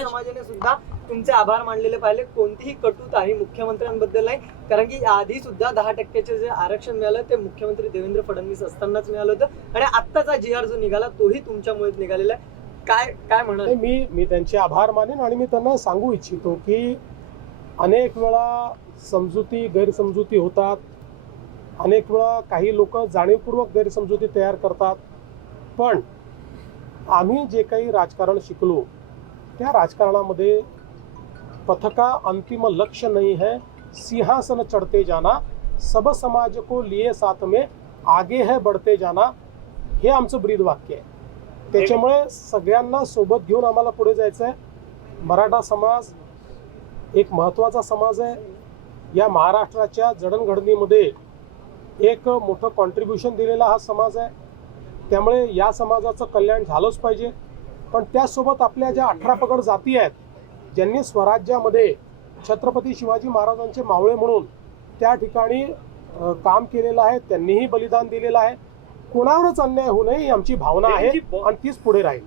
समाजाने सुद्धा तुमचे आभार मानलेले पाहिले. कोणतीही कटुता ही मुख्यमंत्र्यांबद्दल नाही. कारण की आधी सुद्धा दहा टक्क्याचे जे आरक्षण मिळालं ते मुख्यमंत्री देवेंद्र फडणवीस असतानाच मिळालं होतं. आणि आत्ताचा जी आर जो निघाला तोही तुमच्यामुळेच निघालेला आहे. काय काय म्हणाल? मी मी त्यांचे आभार मानेन आणि मी त्यांना सांगू इच्छितो की अनेक वेळा समजुती गैरसमजुती होतात. अनेक वेळा काही लोक जाणीवपूर्वक गैरसमजुती तयार करतात. पण आम्ही जे काही राजकारण शिकलो त्या राजकारणामध्ये पथका अंतिम लक्ष्य नहीं है. सिंहासन चढ़ते जाना सब समाज को लिए साथ में आगे है बढ़ते जाना हे आमचं ब्रीद वाक्य आहे. त्याच्यामुळे सगळ्यांना सोबत घेऊन आम्हाला पुढे जायचं आहे. मराठा समाज एक महत्त्वाचा समाज आहे. या महाराष्ट्राच्या जडणघडणीमध्ये एक मोठं कॉन्ट्रीब्युशन दिलेला हा समाज आहे. त्यामुळे या समाजाचं कल्याण झालंच पाहिजे. पण त्याचसोबत आपल्या ज्या अठरा पगड जाती आहेत ज्यांनी स्वराज्यामध्ये छत्रपती शिवाजी महाराजांचे मावळे म्हणून त्या ठिकाणी काम केलेलं आहे त्यांनीही बलिदान दिलेलं आहे. कोणावरच अन्याय होऊ नये ही आमची भावना आहे आणि तीच पुढे राहील.